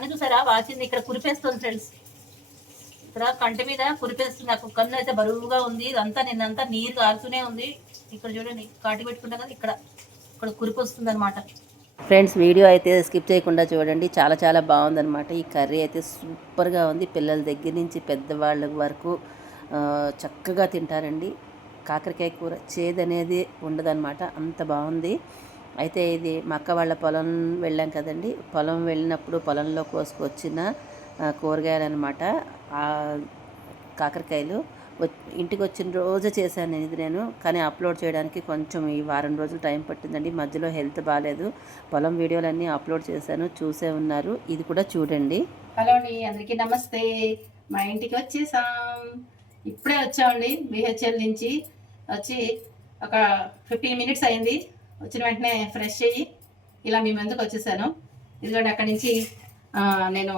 కన్ను చూసారా వాచింది, ఇక్కడ కురిపేస్తుంది ఫ్రెండ్స్. ఇక్కడ కంటి మీద కురిపేస్తుంది. నాకు కన్ను అయితే బరువుగా ఉంది. ఇదంతా నిన్నంతా నీరు కారుతూనే ఉంది. ఇక్కడ చూడండి కాటి పెట్టుకుంటా కదా, ఇక్కడ ఇక్కడ కురిపి వస్తుంది అనమాట. ఫ్రెండ్స్, వీడియో అయితే స్కిప్ చేయకుండా చూడండి. చాలా చాలా బాగుందన్నమాట. ఈ కర్రీ అయితే సూపర్గా ఉంది. పిల్లల దగ్గర నుంచి పెద్దవాళ్ళ వరకు చక్కగా తింటారండి. కాకరకాయ కూర చేదనేది ఉండదన్నమాట, అంత బాగుంది. అయితే ఇది మా అక్క వాళ్ళ పొలం వెళ్ళాం కదండి. పొలం వెళ్ళినప్పుడు పొలంలో కోసుకొచ్చిన కూరగాయలు అనమాట. కాకరకాయలు ఇంటికి వచ్చిన రోజు చేశాను నేను, కానీ అప్లోడ్ చేయడానికి కొంచెం ఈ వారం రోజులు టైం పట్టిందండి. మధ్యలో హెల్త్ బాగాలేదు. పొలం వీడియోలన్నీ అప్లోడ్ చేశాను, చూసే ఉన్నారు. ఇది కూడా చూడండి. హలో అండి, అందరికీ నమస్తే. మా ఇంటికి వచ్చేసాం. ఇప్పుడే వచ్చామండి బిహెచ్ఎల్ నుంచి. వచ్చి ఒక 15 మినిట్స్ అయింది. వచ్చిన వెంటనే ఫ్రెష్ అయ్యి ఇలా మీ ముందుకు వచ్చేసాను. ఇదిగోండి, అక్కడి నుంచి నేను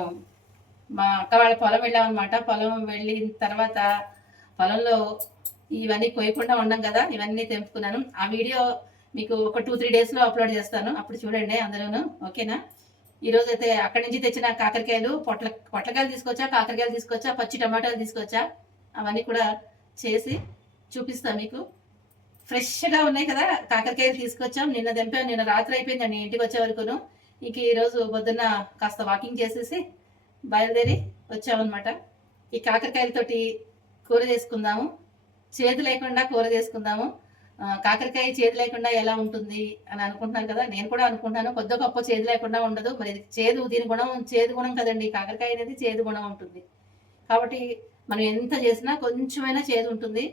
మా అక్క వాళ్ళ పొలం వెళ్ళామన్నమాట. పొలం వెళ్ళిన తర్వాత పొలంలో ఇవన్నీ కొయ్యకుండా ఉన్నాం కదా, ఇవన్నీ తెంపుకున్నాను. ఆ వీడియో మీకు ఒక 2-3 డేస్లో అప్లోడ్ చేస్తాను, అప్పుడు చూడండి అందరూను. ఓకేనా? ఈరోజు అయితే అక్కడి నుంచి తెచ్చిన కాకరకాయలు, పొట్లకాయలు తీసుకొచ్చా, కాకరకాయలు తీసుకొచ్చా, పచ్చి టమాటాలు తీసుకొచ్చా. అవన్నీ కూడా చేసి చూపిస్తాను మీకు. ఫ్రెష్గా ఉన్నాయి కదా కాకరకాయలు తీసుకొచ్చాం. నిన్న తెంపాం, నిన్న రాత్రి అయిపోయిందండి ఇంటికి వచ్చే వరకును. ఇంక ఈరోజు పొద్దున్న కాస్త వాకింగ్ చేసేసి బయలుదేరి వచ్చామన్నమాట. ఈ కాకరకాయలతోటి కూర చేసుకుందాము, చేదు లేకుండా కూర చేసుకుందాము. కాకరకాయ చేదు లేకుండా ఎలా ఉంటుంది అని అనుకుంటున్నాను కదా, నేను కూడా అనుకుంటున్నాను. కొద్ది గొప్ప చేదు లేకుండా ఉండదు. మరి చేదు, దీని గుణం చేదు గుణం కదండి. కాకరకాయ అనేది చేదు గుణం ఉంటుంది కాబట్టి మనం ఎంత చేసినా కొంచెమైనా చేదు ఉంటుంది.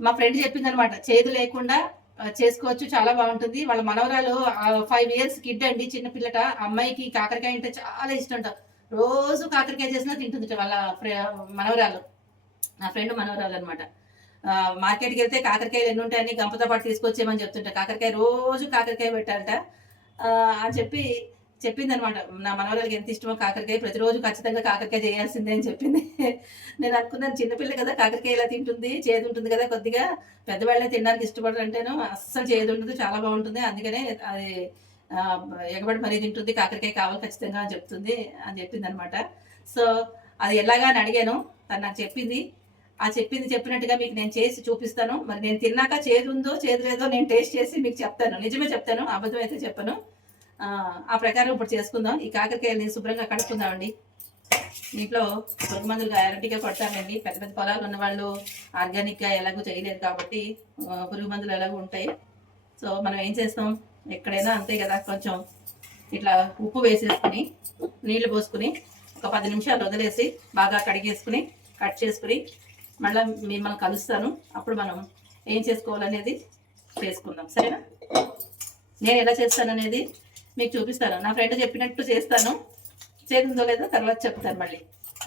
మా ఫ్రెండ్ చెప్పింది అనమాట, చేదు లేకుండా చేసుకోవచ్చు, చాలా బాగుంటుంది. వాళ్ళ మనవరాలు 5 years కిడ్ అండి, చిన్న పిల్లట. అమ్మాయికి కాకరకాయ అంటే చాలా ఇష్టం. రోజు కాకరకాయ చేసినా తింటుంది వాళ్ళ మనవరాలు, నా ఫ్రెండ్ మనవరాలు అనమాట. మార్కెట్కి వెళ్తే కాకరకాయలు ఎన్ని ఉంటాయని గంపతో పాటు తీసుకొచ్చేయమని చెప్తుంటా. కాకరకాయ రోజు కాకరకాయ పెట్టాలంట అని చెప్పింది అనమాట. నా మనవరాలకి ఎంత ఇష్టమో కాకరకాయ, ప్రతిరోజు ఖచ్చితంగా కాకరకాయ చేయాల్సిందే అని చెప్పింది. నేను అనుకున్నాను, చిన్నపిల్ల కదా కాకరకాయ ఇలా తింటుంది, చేదు ఉంటుంది కదా కొద్దిగా, పెద్దవాళ్ళే తినడానికి ఇష్టపడరు అంటేను అస్సలు చేదు ఉండదు, చాలా బాగుంటుంది. అందుకనే అది ఎగబడి మరీ తింటుంది, కాకరకాయ కావాలి ఖచ్చితంగా అని చెప్పింది అనమాట. సో అది ఎలాగా అని అడిగాను, తను నాకు చెప్పింది. చెప్పినట్టుగా మీకు నేను చేసి చూపిస్తాను. మరి నేను తిన్నాక చేదు ఉందో చేదు లేదో నేను టేస్ట్ చేసి మీకు చెప్తాను. నిజమే చెప్తాను, అబద్ధం అయితే చెప్పను. ఆ ప్రకారం ఇప్పుడు చేసుకుందాం. ఈ కాకరకాయని శుభ్రంగా కడుక్కుందామండి. ఇంట్లో పురుగు మందులు గ్యారంటీగా కొడతామండి. పెద్ద పెద్ద పొలాలు ఉన్న వాళ్ళు ఆర్గానిక్గా ఎలాగో చేయలేదు కాబట్టి పురుగు మందులు ఎలాగో ఉంటాయి. సో మనం ఏం చేస్తాం, ఎక్కడైనా అంతే కదా, కొంచెం ఇట్లా ఉప్పు వేసేసుకుని నీళ్లు పోసుకుని ఒక 10 నిమిషాలు వదిలేసి బాగా కడిగేసుకుని కట్ చేసుకుని మళ్ళీ మిమ్మల్ని కలుస్తాను. అప్పుడు మనం ఏం చేసుకోవాలనేది చేసుకుందాం, సరేనా? నేను ఎలా చేస్తాననేది మీకు చూపిస్తాను. నా ఫ్రెండ్ చెప్పినట్టు చేస్తాను. చేస్తుందో లేదో తర్వాత చెప్తాను మళ్ళీ,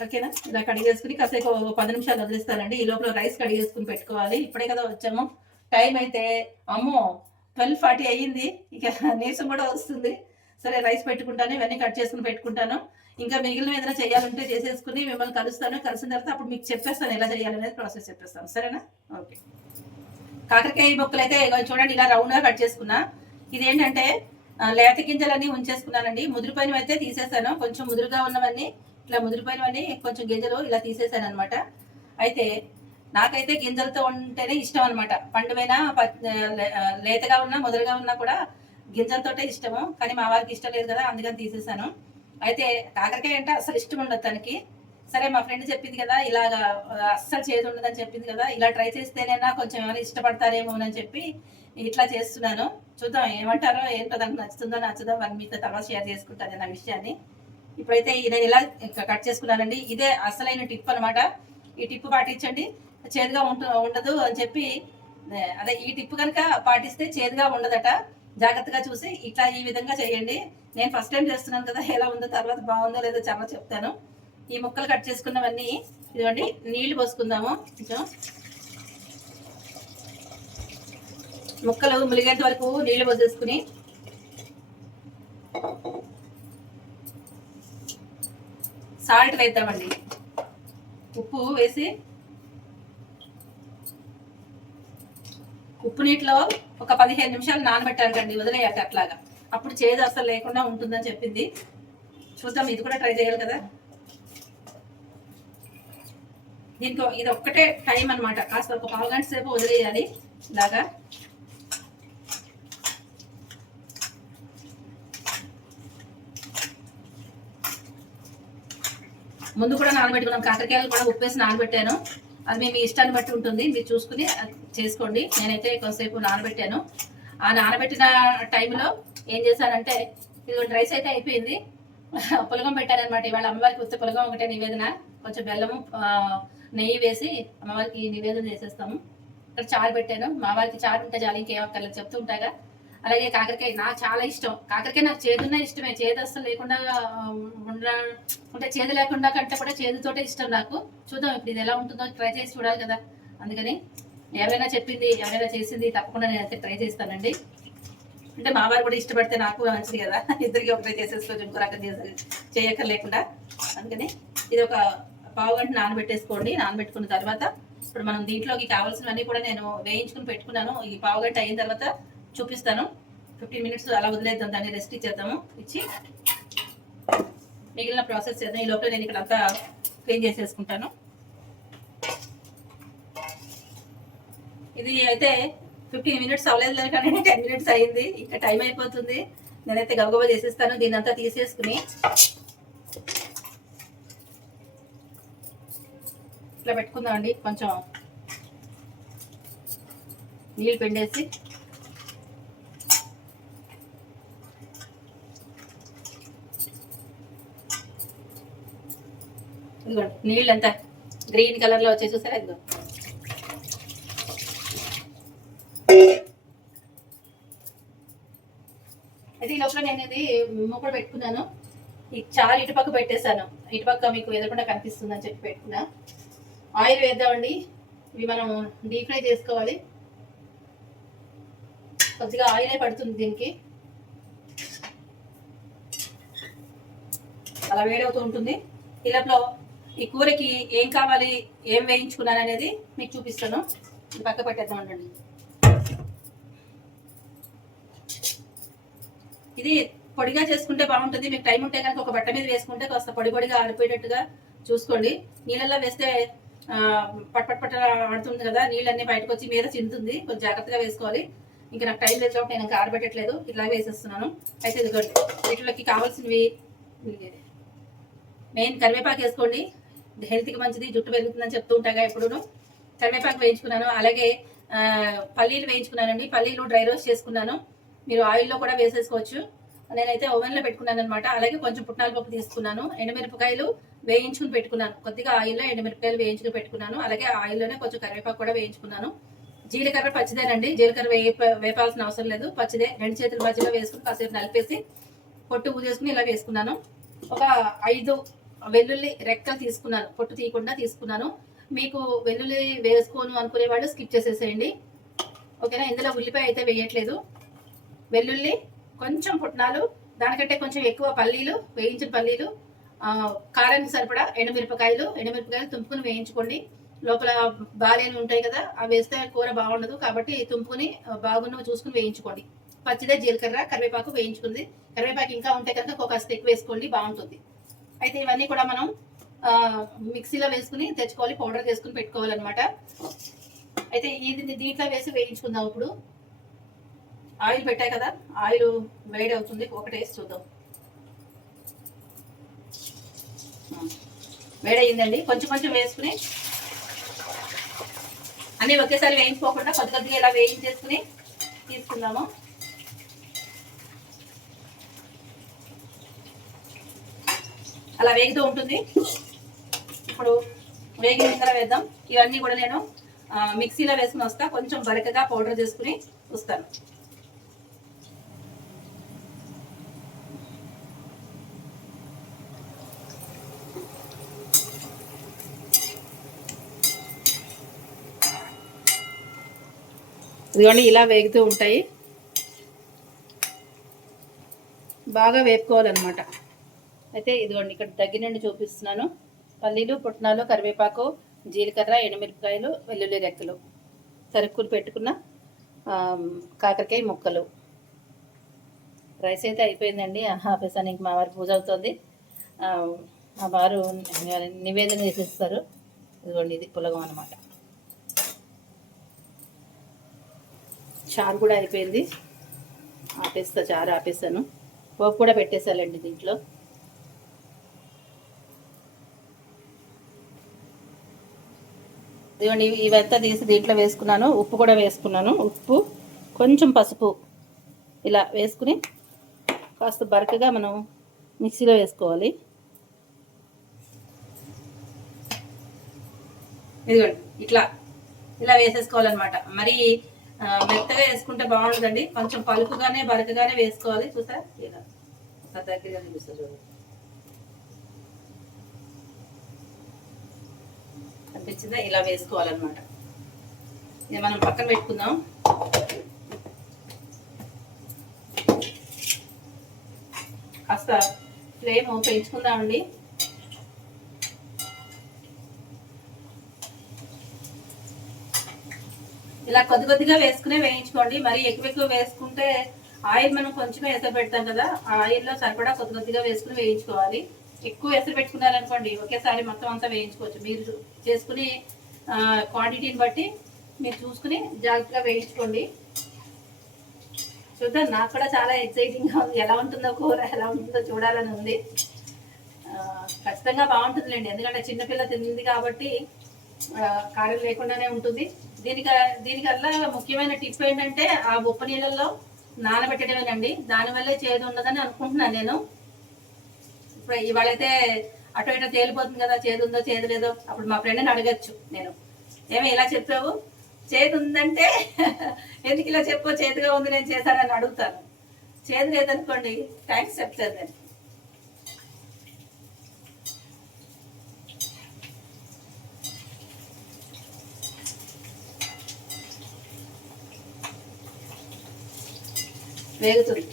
ఓకేనా? ఇలా కడిగేసుకుని కాసేపు 10 నిమిషాలు వదిలేస్తానండి. ఈ లోపల రైస్ కడిగేసుకుని పెట్టుకోవాలి. ఇప్పుడే కదా వచ్చాము. టైం అయితే అమ్మో 12:40 అయ్యింది. ఇక నీరసం కూడా వస్తుంది. సరే రైస్ పెట్టుకుంటాను, ఇవన్నీ కట్ చేసుకుని పెట్టుకుంటాను. ఇంకా మిగిలిన ఏదైనా చేయాలంటే చేసేసుకుని మిమ్మల్ని కలుస్తాను. కలిసిన తర్వాత అప్పుడు మీకు చెప్పేస్తాను ఎలా చేయాలనేది, ప్రాసెస్ చెప్పేస్తాను, సరేనా? ఓకే. కాకరకాయ ముక్కలు అయితే చూడండి ఇలా రౌండ్గా కట్ చేసుకున్నా. ఇదేంటంటే లేత గింజలన్నీ ఉంచేసుకున్నానండి. ముదిరిపోయినవి అయితే తీసేసాను. కొంచెం ముదురుగా ఉన్నవన్నీ, ఇట్లా ముదిరిపోయినవన్నీ కొంచెం గింజలు ఇలా తీసేసాను అనమాట. అయితే నాకైతే గింజలతో ఉంటేనే ఇష్టం అనమాట. పండువైనా లేతగా ఉన్నా ముదురుగా ఉన్నా కూడా గింజలతోటే ఇష్టము. కానీ మా వారికి ఇష్టం లేదు కదా, అందుకని తీసేసాను. అయితే కాకరకాయ అంటే అసలు ఇష్టం ఉండదు తనకి. సరే మా ఫ్రెండ్ చెప్పింది కదా, ఇలాగా అస్సలు చేదు ఉండదని చెప్పింది కదా, ఇలా ట్రై చేస్తేనైనా కొంచెం ఏమైనా ఇష్టపడతారేమో అని చెప్పి ఇట్లా చేస్తున్నాను. చూద్దాం ఏమంటారో, ఏంటో దానికి నచ్చుతుందో నచ్చదో మరి మీతో తర్వాత షేర్ చేసుకుంటాను నా విషయాన్ని. ఇప్పుడైతే నేను ఇలా కట్ చేసుకున్నానండి. ఇదే అసలైన టిప్ అనమాట. ఈ టిప్ పాటించండి, చేదుగా ఉండదు అని చెప్పి. అదే ఈ టిప్ కనుక పాటిస్తే చేదుగా ఉండదట. జాగ్రత్తగా చూసి ఇట్లా ఈ విధంగా చేయండి. నేను ఫస్ట్ టైం చేస్తున్నాను కదా, ఎలా ఉందో తర్వాత బాగుందో లేదో చాలా చెప్తాను. ఈ ముక్కలు కట్ చేసుకున్నవన్నీ ఇదిగోండి, నీళ్లు పోసుకుందాము. కొంచెం ముక్కలు ములిగేంత వరకు నీళ్లు పోసేసుకుని సాల్ట్ వేద్దామండి. ఉప్పు వేసి ఉప్పు నీటిలో ఒక 15 నిమిషాలు నానబెట్టాలండి, వదిలేయట అట్లాగా. అప్పుడు చేదు అసలు లేకుండా ఉంటుందని చెప్పింది. చూద్దాం, ఇది కూడా ట్రై చేయాలి కదా. దీనికి ఇది ఒక్కటే టైం అనమాట, కాస్త ఒక పావు గంట సేపు వదిలేయాలి ఇలాగా. ముందు కూడా నానబెట్టుకున్నాం, కాకరకాయలు కూడా ఉప్పేసి నానబెట్టాను. అది మీ ఇష్టాన్ని బట్టి ఉంటుంది, మీరు చూసుకుని చేసుకోండి. నేనైతే కొంతసేపు నానబెట్టాను. ఆ నానబెట్టిన టైంలో ఏం చేశానంటే, ఇది రైస్ అయితే అయిపోయింది, పులగం పెట్టాను అనమాట. ఇవాళ అమ్మవారికి ఉత్త పులగం ఒకటే నివేదన, కొంచెం బెల్లము నెయ్యి వేసి అమ్మవారికి నివేదన చేసేస్తాము. ఇక్కడ చారు పెట్టాను, మా వారికి చారు ఉంటే చాలు, ఇంకేమక్కర్లేదు చెప్తూ ఉంటాగా. అలాగే కాకరకాయ నాకు చాలా ఇష్టం. కాకరకాయ నాకు చేదున్నా ఇష్టమే, చేదు అసలు లేకుండా ఉంటే చేదు లేకుండా కంటే కూడా చేదుతోటే ఇష్టం నాకు. చూద్దాం ఇప్పుడు ఇది ఎలా ఉంటుందో, ట్రై చేసి చూడాలి కదా. అందుకని ఎవరైనా చెప్పింది, ఎవరైనా చేసింది తప్పకుండా నేనైతే ట్రై చేస్తానండి. అంటే మా వారు కూడా ఇష్టపడితే నాకు మంచిది కదా, ఇద్దరికి ఒకటే చేసేసుకోవచ్చు, ఇంకో రకం చేయక్కర్లేకుండా. అందుకని ఇది ఒక పావు గంట నానబెట్టేసుకోండి. నానబెట్టుకున్న తర్వాత ఇప్పుడు మనం దీంట్లోకి కావాల్సినవన్నీ కూడా నేను వేయించుకుని పెట్టుకున్నాను. ఈ పావు గంట అయిన తర్వాత చూపిస్తాను. 15 minutes అలా వదిలేద్దాం, దాన్ని రెస్ట్ ఇచ్చేద్దాము. ఇచ్చి మిగిలిన ప్రాసెస్ చేద్దాం. ఈ లోపల నేను ఇక్కడ అంతా క్లీన్ చేసేసుకుంటాను. ఇది అయితే 15 minutes అవ్వలేదు కానీ 10 minutes అయింది, ఇంకా టైం అయిపోతుంది. నేనైతే గబగబా చేసేస్తాను. దీన్ని అంతా తీసేసుకుని ఇట్లా పెట్టుకుందాం అండి. కొంచెం నీళ్ళు పిండేసి ఇదిగోండి, నీళ్ళు అంతా గ్రీన్ కలర్ లో వచ్చేసి చూసారా. ఇదిగో అయితే ఈ లోపల నేను ఇది మూకుడు పెట్టుకున్నాను. ఈ చారు ఇటుపక్క పెట్టేశాను, ఇటుపక్క మీకు ఎదురకుండా కనిపిస్తుందని చెప్పి పెట్టుకున్నా. ఆయిల్ వేద్దామండి. ఇవి మనం డీప్ ఫ్రై చేసుకోవాలి. కొద్దిగా ఆయిలే పడుతుంది దీనికి, అలా వేడవుతూ ఉంటుంది. ఈ లోపల ఈ కూరకి ఏం కావాలి, ఏం వేయించుకున్నాను అనేది మీకు చూపిస్తాను. ఇది పక్క పెట్టేద్దాం అండి. ఇది పొడిగా చేసుకుంటే బాగుంటుంది. మీకు టైం ఉంటే కనుక ఒక బట్ట మీద వేసుకుంటే కాస్త పొడి పొడిగా ఆరిపోయేటట్టుగా చూసుకోండి. నీళ్ళల్లో వేస్తే పట్ట ఆడుతుంది కదా, నీళ్ళన్నీ బయటకు వచ్చి మీద చిందుతుంది, కొంచెం జాగ్రత్తగా వేసుకోవాలి. ఇంకా నాకు టైం లేదు కాబట్టి నేను ఇంకా ఆరబెట్టట్లేదు, ఇట్లా వేసేస్తున్నాను. అయితే ఇదిగోండి, వీటిలోకి కావాల్సినవి మెయిన్ కరివేపాకు వేసుకోండి, హెల్త్కి మంచిది, జుట్టు పెరుగుతుందని చెప్తూ ఉంటాగా ఎప్పుడూ. కరివేపాకు వేయించుకున్నాను. అలాగే పల్లీలు వేయించుకున్నానండి. పల్లీలు డ్రై రోస్ట్ చేసుకున్నాను. మీరు ఆయిల్లో కూడా వేసేసుకోవచ్చు, నేనైతే ఓవెన్లో పెట్టుకున్నాను అనమాట. అలాగే కొంచెం పుట్నాల పప్పు తీసుకున్నాను. ఎండుమిరపకాయలు వేయించుకుని పెట్టుకున్నాను, కొద్దిగా ఆయిల్లో ఎండుమిరపకాయలు వేయించుకుని పెట్టుకున్నాను. అలాగే ఆయిల్లోనే కొంచెం కరివేపాకు కూడా వేయించుకున్నాను. జీలకర్ర పచ్చిదేనండి, జీలకర్ర వేపాల్సిన అవసరం లేదు, పచ్చిదే. 2 చేతుల మధ్యలో వేసుకుని కాసేపు నలిపేసి పొట్టు ఊదేసుకుని ఇలా వేసుకున్నాను. ఒక 5 వెల్లుల్లి రెక్కలు తీసుకున్నాను, పొట్టు తీయకుండా తీసుకున్నాను. మీకు వెల్లుల్లి వేసుకోను అనుకునే వాళ్ళు స్కిప్ చేసేసేయండి, ఓకేనా. ఇందులో ఉల్లిపాయ అయితే వేయట్లేదు. వెల్లుల్లి, కొంచెం పుట్నాలు, దానికంటే కొంచెం ఎక్కువ పల్లీలు, వేయించిన పల్లీలు, కారానికి సరిపడా ఎండుమిరపకాయలు తుంపుకుని వేయించుకోండి. లోపల బాలేలు ఉంటాయి కదా, అవి వేస్తే కూర బాగుండదు కాబట్టి తుంపుకుని బాగున్న చూసుకుని వేయించుకోండి. పచ్చిదే జీలకర్ర, కరివేపాకు వేయించుకుంది. కరివేపాకు ఇంకా ఉంటే కనుక ఒక స్టిక్ వేసుకోండి, బాగుంటుంది. అయితే ఇవన్నీ కూడా మనం మిక్సీలో వేసుకుని తెచ్చుకోవాలి, పౌడర్ చేసుకుని పెట్టుకోవాలన్నమాట. అయితే ఇది దీంట్లో వేసి వేయించుకుందాం. ఇప్పుడు ఆయిల్ పెట్టాయి కదా, ఆయిల్ వేడి అవుతుంది, ఒకటి వేసి చూద్దాం. వేడయిందండి. కొంచెం కొంచెం వేసుకుని అన్నీ ఒకేసారి వేయించుకోకుండా కొద్ది కొద్దిగా ఇలా వేయించేసుకుని తీసుకుందాము. అలా వేగుతూ ఉంటుంది. ఇప్పుడు వేగిన ముందర వేద్దాం. ఇవన్నీ కూడా నేను మిక్సీలో వేసుకుని వస్తా, కొంచెం బరకగా పౌడర్ చేసుకుని వస్తాను. ఇదిగోండి, ఇలా వేగుతూ ఉంటాయి, బాగా వేపుకోవాలన్నమాట. అయితే ఇదిగోండి, ఇక్కడ దగ్గర నుండి చూపిస్తున్నాను. పల్లీలు, పుట్నాలు, కరివేపాకు, జీలకర్ర, ఎండుమిరపకాయలు, వెల్లుల్లి రెక్కలు, తరుక్కుని పెట్టుకున్న కాకరకాయ ముక్కలు. రైస్ అయితే అయిపోయిందండి, ఆపేసాను. ఇంక మా వారి పూజ అవుతుంది. మా వారు నివేదన చేసేస్తారు. ఇదిగోండి, ఇది పులగం అనమాట. చారు కూడా అయిపోయింది, చారు ఆపేస్తాను. పోపు కూడా పెట్టేసాలండి దీంట్లో. ఇదిగోండి, ఇవంతా తీసి దీంట్లో వేసుకున్నాను. ఉప్పు కూడా వేసుకున్నాను. ఉప్పు, కొంచెం పసుపు ఇలా వేసుకుని కాస్త బరకగా మనం మిక్సీలో వేసుకోవాలి. ఇదిగోండి, ఇలా వేసేసుకోవాలన్నమాట. మరి మెత్తగా వేసుకుంటే బాగుంటుందండి. కొంచెం పలుకుగానే బరకగానే వేసుకోవాలి. చూసారా, ఇలా దగ్గరగా చూపిస్తా చూడండి, అనిపించిందా? ఇలా వేసుకోవాలన్నమాట. ఇది మనం పక్కన పెట్టుకుందాం. కాస్త ఫ్లేమ్ పెంచుకుందామండి. ఇలా కొద్దిగా వేసుకునే వేయించుకోండి. మరి ఎక్కువ వేసుకుంటే ఆయిల్ మనం కొంచెమే ఎసరు పెడతాం కదా, ఆ ఆయిల్లో సరిపడా కొద్దిగా వేసుకుని వేయించుకోవాలి. ఎక్కువ ఎసరు పెట్టుకున్నారనుకోండి ఒకేసారి మొత్తం అంతా వేయించుకోవచ్చు. మీరు చేసుకుని క్వాంటిటీని బట్టి మీరు చూసుకుని జాగ్రత్తగా వేయించుకోండి. చూద్దాం, నాకు కూడా చాలా ఎక్సైటింగ్గా ఉంది. ఎలా ఉంటుందో కూర, ఎలా ఉంటుందో చూడాలని ఉంది. ఖచ్చితంగా బాగుంటుందిలేండి, ఎందుకంటే చిన్నపిల్ల తింది కాబట్టి కారం లేకుండానే ఉంటుంది. దీనికల్లా ముఖ్యమైన టిప్ ఏంటంటే ఆ ఉప్పు నీళ్ళల్లో నానబెట్టడమేనండి. దానివల్లే చేదు ఉండదని అనుకుంటున్నాను నేను. ఇప్పుడు ఇవాళైతే అటు ఇటు తేలిపోతుంది కదా, చేదు ఉందో చేదు లేదో. అప్పుడు మా ఫ్రెండ్ని అడగచ్చు నేను, ఏమో ఇలా చెప్పావు, చేదు ఉందంటే ఎందుకు ఇలా చెప్పు, చేదుగా ఉంది నేను చేశానని అడుగుతాను. చేదు లేదనుకోండి థ్యాంక్స్ చెప్తాను నేను. వేగుతుంది,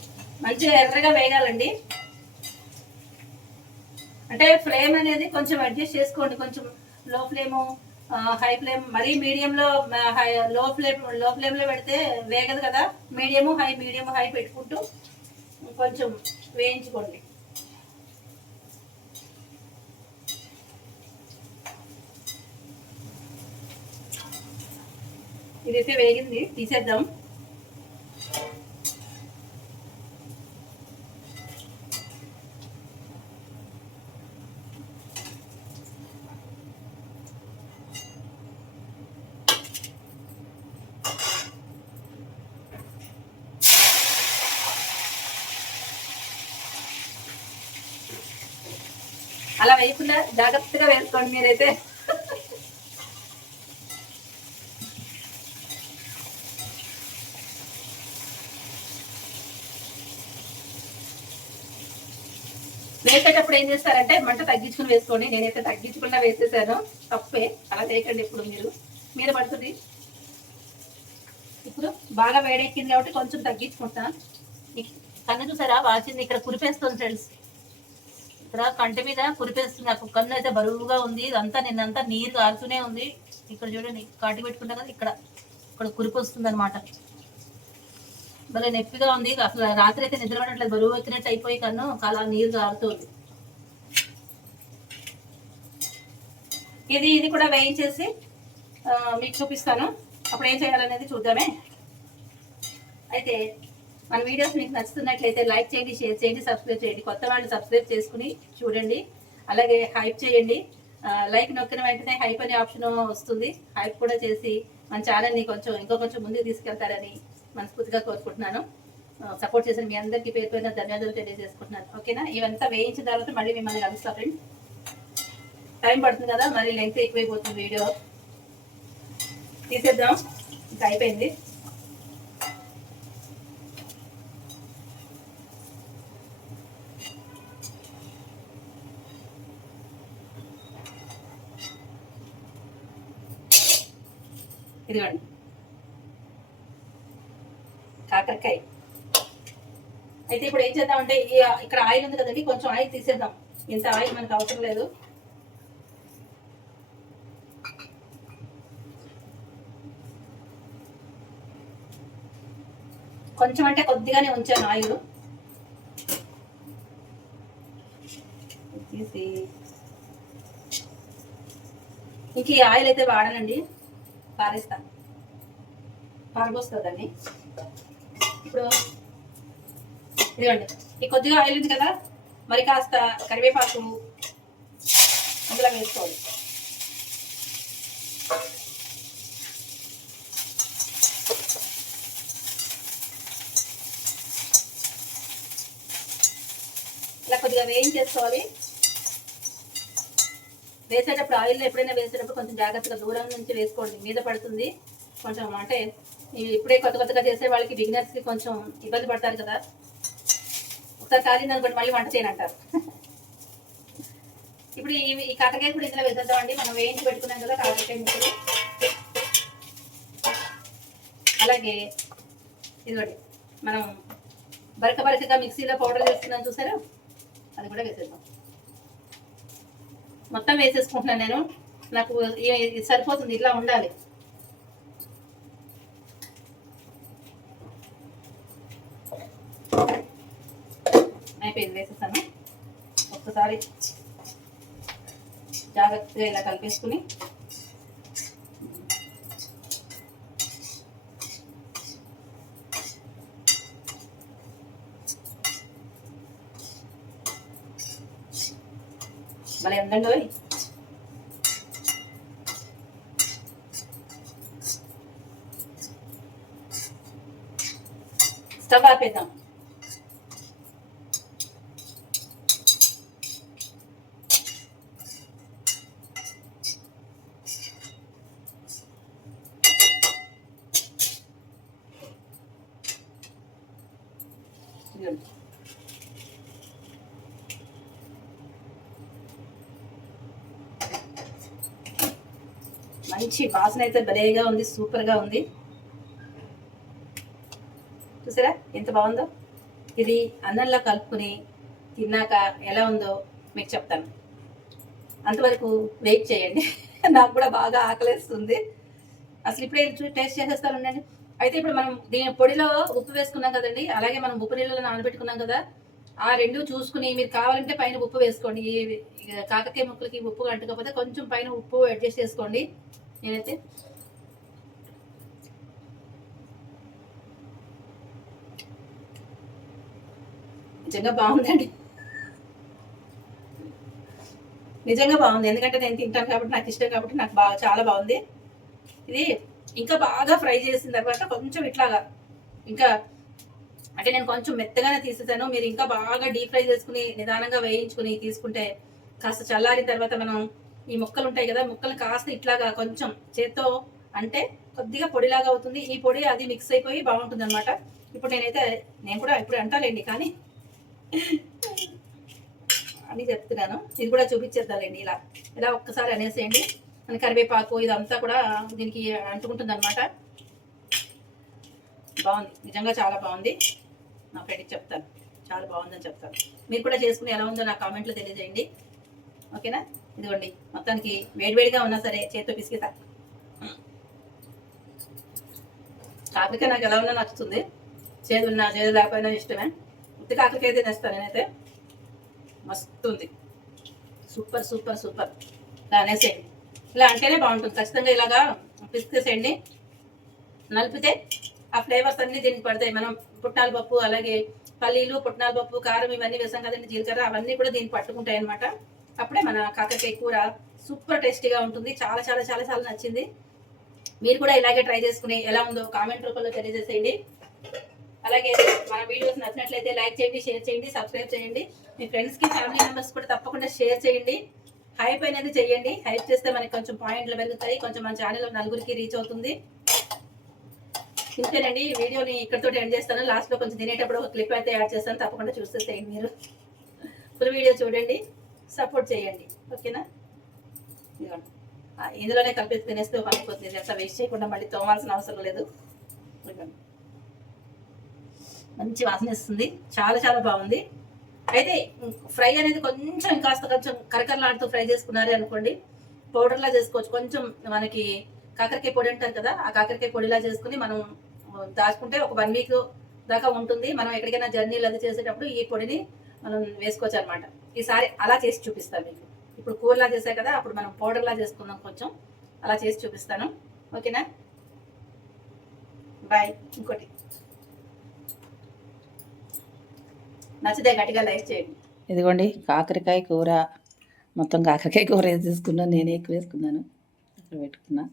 మంచిగా ఎర్రగా వేగాలండి. అంటే ఫ్లేమ్ అనేది కొంచెం అడ్జస్ట్ చేసుకోండి. కొంచెం లో ఫ్లేము, హై ఫ్లేమ్, మరీ మీడియంలో లో ఫ్లేమ్లో పెడితే వేగదు కదా. మీడియము హై పెట్టుకుంటూ కొంచెం వేయించుకోండి. ఇదైతే వేగింది, తీసేద్దాం. అలా వేయకుండా జాగ్రత్తగా వేసుకోండి మీరైతే. వేసేటప్పుడు ఏం చేస్తారంటే మంట తగ్గించుకుని వేసుకోండి. నేనైతే తగ్గించకుండా వేసేసాను, తప్పే. అలా చేయకండి ఇప్పుడు, మీరు పడుతుంది. ఇప్పుడు బాగా వేడెక్కింది కాబట్టి కొంచెం తగ్గించుకుంటా. కన్ను చూసారా వాచింది, ఇక్కడ కురిపేస్తుంది ఫ్రెండ్స్. ఇక్కడ కంటి మీద కురిపేస్తుంది. నాకు కన్ను అయితే బరువుగా ఉంది. ఇదంతా నిన్నంతా నీరు కారుతూనే ఉంది. ఇక్కడ చూడండి, కాటి పెట్టుకుంటా కదా, ఇక్కడ కురిపి వస్తుంది అనమాట. భలే నొప్పిగా ఉంది. అసలు రాత్రి అయితే నిద్ర పడట్లేదు, బరువు వచ్చినట్టు అయిపోయి కన్ను అలా నీరు కారుతుంది. ఇది కూడా వేయించేసి మీకు చూపిస్తాను. అప్పుడు ఏం చేయాలనేది చూద్దామే. అయితే మన వీడియోస్ మీకు నచ్చుతున్నట్లయితే లైక్ చేయండి, షేర్ చేయండి, సబ్స్క్రైబ్ చేయండి. కొత్త వాళ్ళు సబ్స్క్రైబ్ చేసుకుని చూడండి. అలాగే హైప్ చేయండి. లైక్ నొక్కిన వెంటనే హైప్ అనే ఆప్షన్ వస్తుంది. హైప్ కూడా చేసి మన ఛానల్ని కొంచెం ముందుకు తీసుకెళ్తారని మనస్ఫూర్తిగా కోరుకుంటున్నాను. సపోర్ట్ చేసిన మీ అందరికీ పేరు పేరున ధన్యవాదాలు తెలియజేసుకుంటున్నాను. ఓకేనా? ఇవంతా వేయించిన తర్వాత మళ్ళీ మిమ్మల్ని కలుస్తా ఫ్రెండ్స్. టైం పడుతుంది కదా, మళ్ళీ లెంగ్త్ ఎక్కువైపోతుంది వీడియో. తీసేద్దాం, ఇంకా అయిపోయింది. ఇదిగోండి కాకరకాయ. అయితే ఇప్పుడు ఏం చేద్దామంటే ఇక్కడ ఆయిల్ ఉంది కదండి, కొంచెం ఆయిల్ తీసేద్దాం. ఇంత ఆయిల్ మనకు అవసరం లేదు. కొంచెం అంటే కొద్దిగానే ఉంచాను ఆయిల్. తీసి ఇంక ఈ ఆయిల్ అయితే వాడనండి, పారేస్తాను, పారబోస్తుందండి. ఇప్పుడు ఇదిగోండి, ఈ కొద్దిగా ఆయిల్ ఉంది కదా, మరి కాస్త కరివేపాకు అందులో వేసుకోవాలి. ఇలా కొద్దిగా వేయించేసుకోవాలి. వేసేటప్పుడు ఆయిల్లో ఎప్పుడైనా వేసేటప్పుడు కొంచెం జాగ్రత్తగా దూరం నుంచి వేసుకోండి, మీద పడుతుంది కొంచెం. అంటే ఇప్పుడే కొత్తగా చేసే వాళ్ళకి, బిగినర్స్కి కొంచెం ఇబ్బంది పడతారు కదా. ఒకసారి కాలింది అనుకోండి మళ్ళీ వంట చేయనంటారు. ఇప్పుడు ఈ కాకరకాయ కూడా ఇందులో వేసేద్దామండి. మనం వేయించి పెట్టుకున్నాం కదా కాకరకాయ ముక్కలు. అలాగే ఇదిగోండి, మనం బరకగా మిక్సీలో పౌడర్ చేసుకున్నాం చూసారా, అది కూడా వేసేద్దాం. మొత్తం వేసేసుకుంటున్నాను నేను, నాకు ఇది సరిపోతుంది, ఇలా ఉండాలి. అయిపోయింది, వేసేసాను. ఒక్కసారి జాగ్రత్తగా ఇలా కలిపేసుకుని మళ్ళీ ఉందండి. స్టవ్ ఆపేద్దాం. మంచి వాసన అయితే భలేగా ఉంది, సూపర్గా ఉంది. చూసారా ఎంత బాగుందో. ఇది అన్నంలో కలుపుకుని తిన్నాక ఎలా ఉందో మీకు చెప్తాను. అంతవరకు వెయిట్ చేయండి. నాకు కూడా బాగా ఆకలేస్తుంది. అసలు ఇప్పుడే టేస్ట్ చేసేస్తాను ఉండండి. అయితే ఇప్పుడు మనం దీని పొడిలో ఉప్పు వేసుకున్నాం కదండి, అలాగే మనం ఉప్పు నీళ్ళలో నానబెట్టుకున్నాం కదా, ఆ రెండు చూసుకుని మీరు కావాలంటే పైన ఉప్పు వేసుకోండి. కాకరకాయ ముక్కలకి ఉప్పు అంటకపోతే కొంచెం పైన ఉప్పు అడ్జస్ట్ చేసుకోండి. నేనైతే నిజంగా బాగుందండి, నిజంగా బాగుంది. ఎందుకంటే నేను తింటాను కాబట్టి, నాకు ఇష్టం కాబట్టి నాకు చాలా బాగుంది. ఇది ఇంకా బాగా ఫ్రై చేసిన తర్వాత కొంచెం ఇట్లాగా, ఇంకా అంటే నేను కొంచెం మెత్తగానే తీసేసాను. మీరు ఇంకా బాగా డీప్ ఫ్రై చేసుకుని నిదానంగా వేయించుకుని తీసుకుంటే కాస్త చల్లారిన తర్వాత మనం ఈ ముక్కలు ఉంటాయి కదా, ముక్కలు కాస్త ఇట్లాగా కొంచెం చేత్తో అంటే కొద్దిగా పొడిలాగా అవుతుంది. ఈ పొడి అది మిక్స్ అయిపోయి బాగుంటుంది అనమాట. ఇప్పుడు నేను కూడా ఇప్పుడు అంటాలేండి, కానీ అని చెప్తున్నాను. ఇది కూడా చూపించేద్దాంలేండి. ఇలా ఒక్కసారి అనేసేయండి. మన కరివేపాకు ఇదంతా కూడా దీనికి అంటుకుంటుంది అనమాట. బాగుంది, నిజంగా చాలా బాగుంది. నా ఫ్రెండ్కి చెప్తాను, చాలా బాగుందని చెప్తాను. మీరు కూడా చేసుకుని ఎలా ఉందో నా కామెంట్లో తెలియజేయండి, ఓకేనా. ఇదిగోండి, మొత్తానికి వేడివేడిగా ఉన్నా సరే చేతితో పిసికితా. కాకరకాయ నాకు ఎలా ఉన్నా నచ్చుతుంది, చేదు లేకపోయినా ఇష్టమే. ఉత్తి కాకరకాయ అయితే తెస్తాను నేనైతే. మస్తు ఉంది, సూపర్ సూపర్ సూపర్. ఇలా అనేసేయండి, ఇలా అంటేనే బాగుంటుంది. ఖచ్చితంగా ఇలాగా పిసికేసేయండి. నలిపితే ఆ ఫ్లేవర్స్ అన్నీ దీనికి పడతాయి. మనం పుట్నాల పప్పు, అలాగే పల్లీలు, పుట్నాల పప్పు, కారం ఇవన్నీ వేసాం కదండి, జీలకర్ర, అవన్నీ కూడా దీన్ని పట్టుకుంటాయి అనమాట. అప్పుడే మన కాకరకాయ కూర సూపర్ టేస్టీగా ఉంటుంది. చాలా చాలా చాలా చాలా నచ్చింది. మీరు కూడా ఇలాగే ట్రై చేసుకుని ఎలా ఉందో కామెంట్ రూపంలో తెలియజేసేయండి. అలాగే మన వీడియోస్ నచ్చినట్లయితే లైక్ చేయండి, షేర్ చేయండి, సబ్స్క్రైబ్ చేయండి. మీ ఫ్రెండ్స్కి, ఫ్యామిలీ మెంబర్స్ కూడా తప్పకుండా షేర్ చేయండి. హైప్ అనేది చేయండి. హైప్ చేస్తే మనకి కొంచెం పాయింట్లు పెరుగుతాయి, కొంచెం మన ఛానల్ నలుగురికి రీచ్ అవుతుంది. ఇంతేనండి, ఈ వీడియోని ఇక్కడితో ఎండ్ చేస్తాను. లాస్ట్లో కొంచెం తినేటప్పుడు ఒక క్లిప్ అయితే యాడ్ చేస్తాను, తప్పకుండా చూసేసేయండి. మీరు ఫుల్ వీడియో చూడండి, సపోర్ట్ చేయండి, ఓకేనా. ఇదిగోండి, ఇందులోనే కలిపి తినేస్తే పనిపోతుంది. అట్లా వేస్ట్ చేయకుండా మళ్ళీ తోమాల్సిన అవసరం లేదు. మంచి వాసన ఇస్తుంది, చాలా చాలా బాగుంది. అయితే ఫ్రై అనేది కొంచెం కొంచెం కరకరలాడుతూ ఫ్రై చేసుకున్నారే అనుకోండి, పౌడర్లా చేసుకోవచ్చు. కొంచెం మనకి కాకరకాయ పొడి అంటారు కదా, ఆ కాకరకాయ పొడిలా చేసుకుని మనం దాచుకుంటే ఒక 1 వీక్ దాకా ఉంటుంది. మనం ఎక్కడికైనా జర్నీలు అది చేసేటప్పుడు ఈ పొడిని మనం వేసుకోవచ్చు అనమాట. ఈసారి అలా చేసి చూపిస్తాను మీకు. ఇప్పుడు కూరలా చేసాయి కదా, అప్పుడు మనం పౌడర్లా చేసుకుందాం కొంచెం. అలా చేసి చూపిస్తాను. ఓకేనా? బాయ్. ఇంకోటి నచ్చితే గట్టిగా లైక్ చేయండి. ఇదిగోండి కాకరకాయ కూర, మొత్తం కాకరకాయ కూర వేసేసుకున్నాను. నేనే ఎక్కువ వేసుకున్నాను, అక్కడ పెట్టుకున్నా.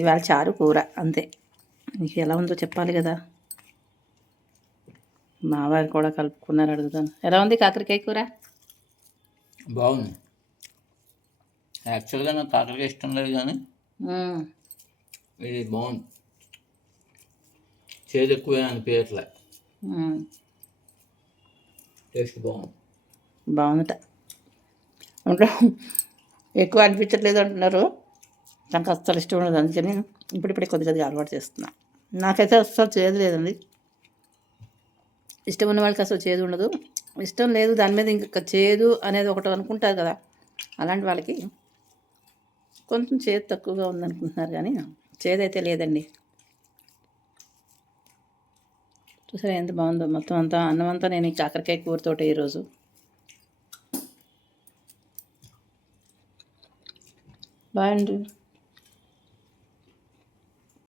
ఇవాళ చారు కూర అంతే. మీకు ఎలా ఉందో చెప్పాలి కదా. మా వారు కూడా కలుపుకున్నారు, అడుగుతాను. ఎలా ఉంది కాకరకాయ కూర? బాగుంది. యాక్చువల్గా నాకు కాకరకాయ ఇష్టం లేదు, కానీ ఇది బాగుంది. చేదు ఎక్కువ అనిపించట్లే, టేస్ట్ బాగుంది. బాగుందట. అంటే ఎక్కువ అనిపించట్లేదు అంటున్నారు. నాకు అస్సలు ఇష్టం ఉండదు, అందుకని ఇప్పుడిప్పుడే కొద్దిగా అలవాటు చేస్తున్నా. నాకైతే అస్సలు చేదు లేదండి. ఇష్టం ఉన్న వాళ్ళకి అసలు చేదు ఉండదు. ఇష్టం లేదు దాని మీద ఇంకా చేదు అనేది ఒకటి అనుకుంటారు కదా, అలాంటి వాళ్ళకి కొంచెం చేదు తక్కువగా ఉందనుకుంటున్నారు, కానీ చేదు అయితే లేదండి. చూసారా ఎంత బాగుందో. మొత్తం అంతా అన్నం అంతా నేను ఈ కాకరకాయ కూరతోటే ఈరోజు. బాయ్ అండి.